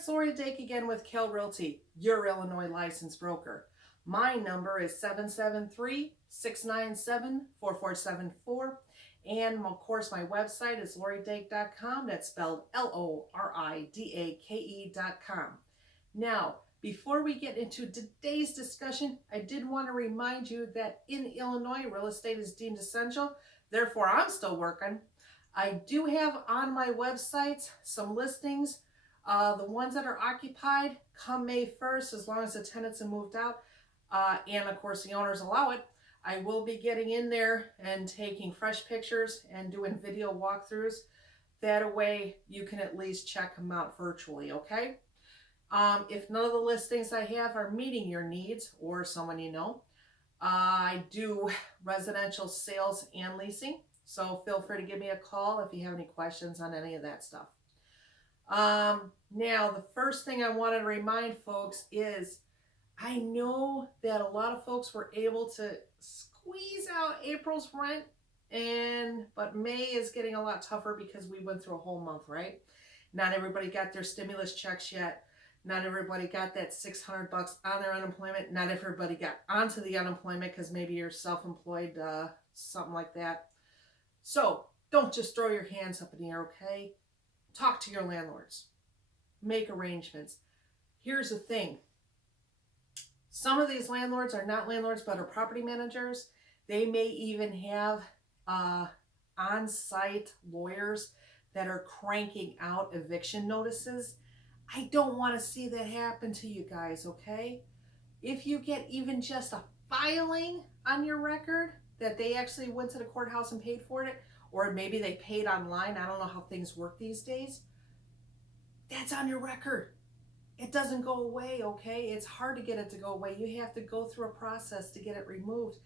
it's LDake again with Kale Realty, your Illinois licensed broker. My number is 773-697-4474. And of course, my website is LDake.com. That's spelled LORIDAKE.com. Now, before we get into today's discussion, I did want to remind you that in Illinois, real estate is deemed essential. Therefore, I'm still working. I do have on my website some listings. The ones that are occupied come May 1st, as long as the tenants have moved out, and of course the owners allow it, I will be getting in there and taking fresh pictures and doing video walkthroughs. That way you can at least check them out virtually, okay? If none of the listings I have are meeting your needs or someone you know, I do residential sales and leasing. So feel free to give me a call if you have any questions on any of that stuff. Now, the first thing I want to remind folks is I know that a lot of folks were able to squeeze out April's rent, but May is getting a lot tougher because we went through a whole month, right? Not everybody got their stimulus checks yet. Not everybody got that $600 on their unemployment. Not everybody got onto the unemployment because maybe you're self-employed, something like that. So don't just throw your hands up in the air, okay? Talk to your landlords. Make arrangements. Here's the thing. Some of these landlords are not landlords, but are property managers. They may even have on-site lawyers that are cranking out eviction notices. I don't want to see that happen to you guys, okay? If you get even just a filing on your record that they actually went to the courthouse and paid for it, or maybe they paid online, I don't know how things work these days, that's on your record. It doesn't go away, okay? It's hard to get it to go away. You have to go through a process to get it removed.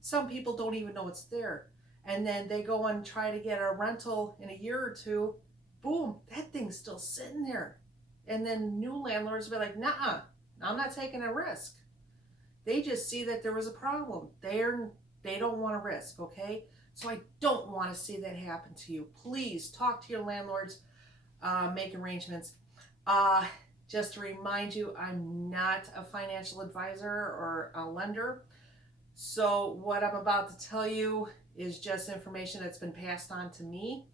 Some people don't even know it's there. And then they go and try to get a rental in a year or two. Boom, that thing's still sitting there. And then new landlords will be like, nah, I'm not taking a risk. They just see that there was a problem. They don't want to risk, okay? So I don't want to see that happen to you. Please talk to your landlords, make arrangements. Just to remind you, I'm not a financial advisor or a lender. So what I'm about to tell you is just information that's been passed on to me.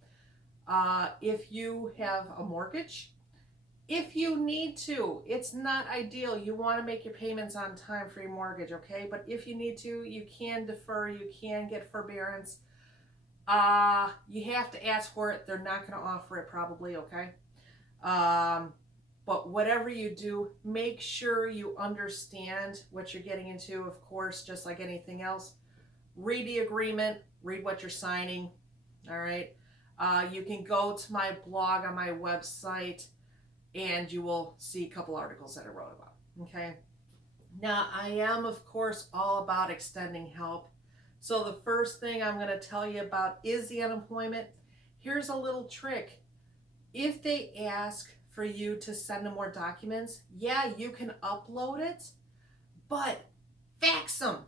If you have a mortgage, if you need to, it's not ideal. You want to make your payments on time for your mortgage, okay? But if you need to, you can defer, you can get forbearance. You have to ask for it. They're not going to offer it probably, okay? But whatever you do, make sure you understand what you're getting into, of course, just like anything else. Read the agreement, read what you're signing, all right? You can go to my blog on my website and you will see a couple articles that I wrote about, okay? Now, I am, of course, all about extending help. So the first thing I'm going to tell you about is the unemployment. Here's a little trick. If they ask for you to send them more documents, yeah, you can upload it, but fax them.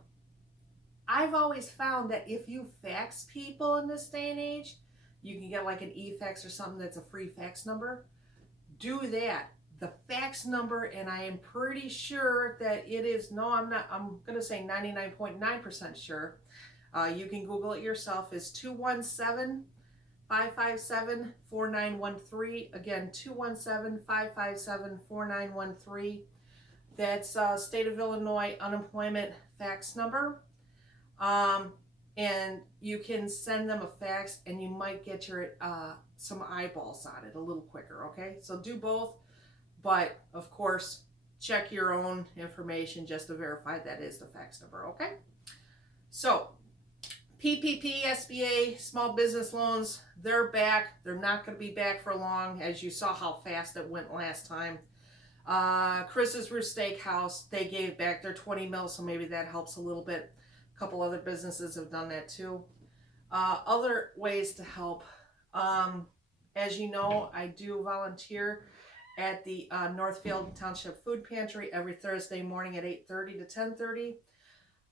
I've always found that if you fax people in this day and age, you can get like an e-fax or something that's a free fax number. Do that. The fax number, and I am pretty sure that it is, I'm going to say 99.9% sure. You can Google it yourself, is 217-557-4913. Again, 217-557-4913. That's State of Illinois unemployment fax number. And you can send them a fax and you might get your some eyeballs on it a little quicker, okay? So do both, but of course, check your own information just to verify that is the fax number, okay? So, PPP, SBA, small business loans, they're back. They're not going to be back for long, as you saw how fast it went last time. Chris's Roost Steakhouse, they gave back their 20 mil, so maybe that helps a little bit. A couple other businesses have done that too. Other ways to help. As you know, I do volunteer at the Northfield Township Food Pantry every Thursday morning at 8:30 to 10:30.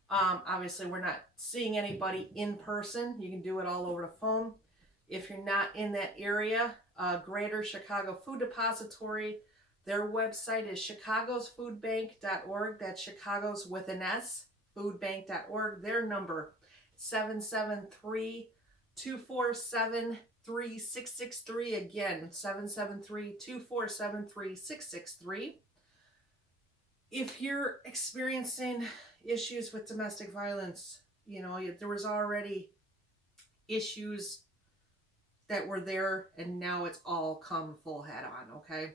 Obviously, we're not seeing anybody in person. You can do it all over the phone. If you're not in that area, Greater Chicago Food Depository, Their website is chicagosfoodbank.org. That's Chicago's with an S, foodbank.org. Their number, 773-247-3663. Again, 773-247-3663. If you're experiencing issues with domestic violence, there was already issues that were there, and now it's all come full head on, okay?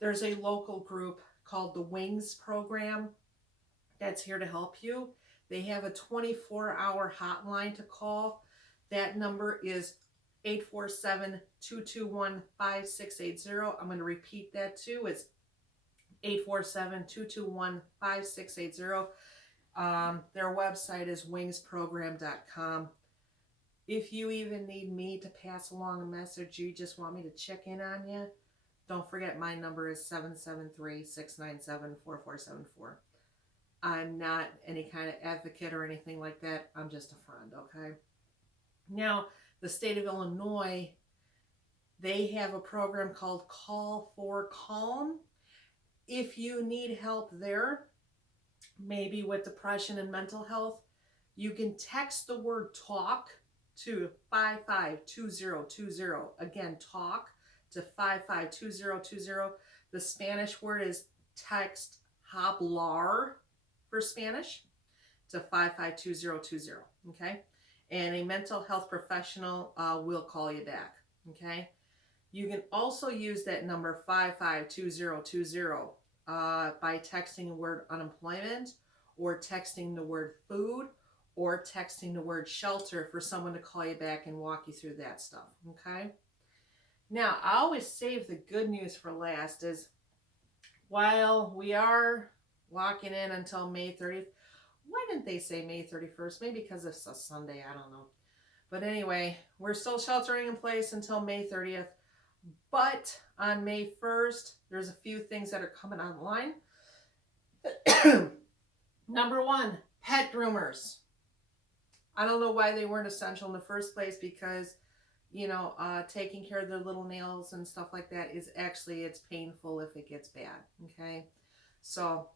There's a local group called the Wings Program that's here to help you. They have a 24-hour hotline to call. That number is 847-221-5680. I'm going to repeat that too. It's 847-221-5680. Their website is wingsprogram.com. If you even need me to pass along a message, you just want me to check in on you, don't forget my number is 773-697-4474. I'm not any kind of advocate or anything like that. I'm just a friend, okay? Now, the state of Illinois, they have a program called Call for Calm. If you need help there, maybe with depression and mental health, you can text the word talk to 552020. Again, talk to 552020. The Spanish word is text hablar for Spanish to 552020. Okay? And a mental health professional will call you back. Okay? You can also use that number 552020 by texting the word unemployment, or texting the word food, or texting the word shelter for someone to call you back and walk you through that stuff, okay? Now, I always save the good news for last. Is while we are locking in until May 30th, why didn't they say May 31st? Maybe because it's a Sunday, I don't know. But anyway, we're still sheltering in place until May 30th. But on May 1st, there's a few things that are coming online. Number one, pet groomers. I don't know why they weren't essential in the first place, because, taking care of their little nails and stuff like that is actually, it's painful if it gets bad, okay? So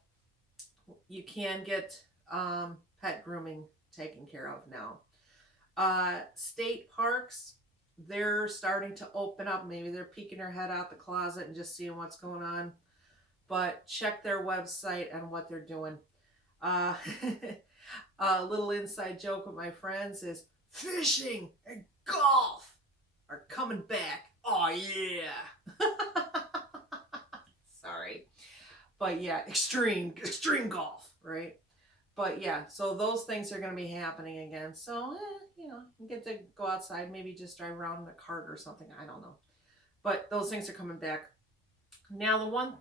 you can get pet grooming taken care of now. State parks, they're starting to open up. Maybe they're peeking their head out the closet and just seeing what's going on. But check their website and what they're doing. A little inside joke with my friends is fishing and golf are coming back. Oh yeah. Sorry. But yeah, extreme golf, right? But yeah, so those things are going to be happening again. So, you get to go outside, maybe just drive around in a cart or something. I don't know. But those things are coming back. Now, the one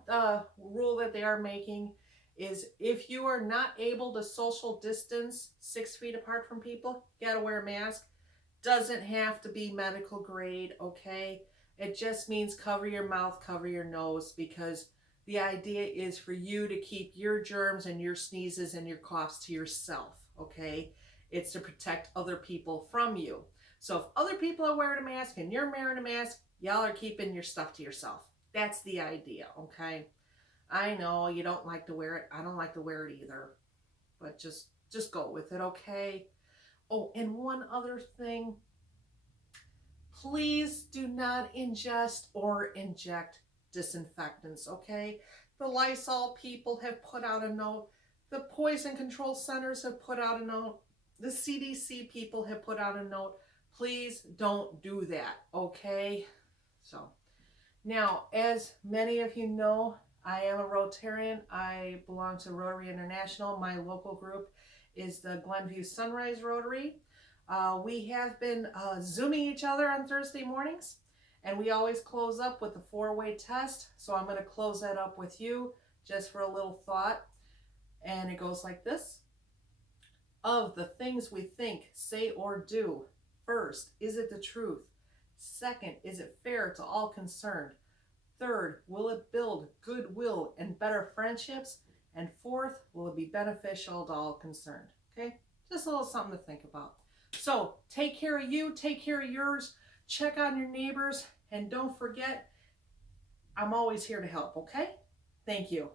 rule that they are making is if you are not able to social distance 6 feet apart from people, you gotta wear a mask. Doesn't have to be medical grade, okay? It just means cover your mouth, cover your nose, because the idea is for you to keep your germs and your sneezes and your coughs to yourself, okay? It's to protect other people from you. So if other people are wearing a mask and you're wearing a mask, y'all are keeping your stuff to yourself. That's the idea, okay? I know you don't like to wear it. I don't like to wear it either. But just go with it, okay? Oh, and one other thing. Please do not ingest or inject disinfectants, okay? The Lysol people have put out a note. The Poison Control Centers have put out a note. The CDC people have put out a note. Please don't do that, okay? So, now, as many of you know, I am a Rotarian. I belong to Rotary International. My local group is the Glenview Sunrise Rotary. We have been Zooming each other on Thursday mornings, and we always close up with a 4-way test. So I'm going to close that up with you just for a little thought. And it goes like this. Of the things we think, say, or do, first, is it the truth? Second, is it fair to all concerned? Third, will it build goodwill and better friendships? And fourth, will it be beneficial to all concerned? Okay, just a little something to think about. So take care of you, take care of yours, check on your neighbors, and don't forget, I'm always here to help, okay? Thank you.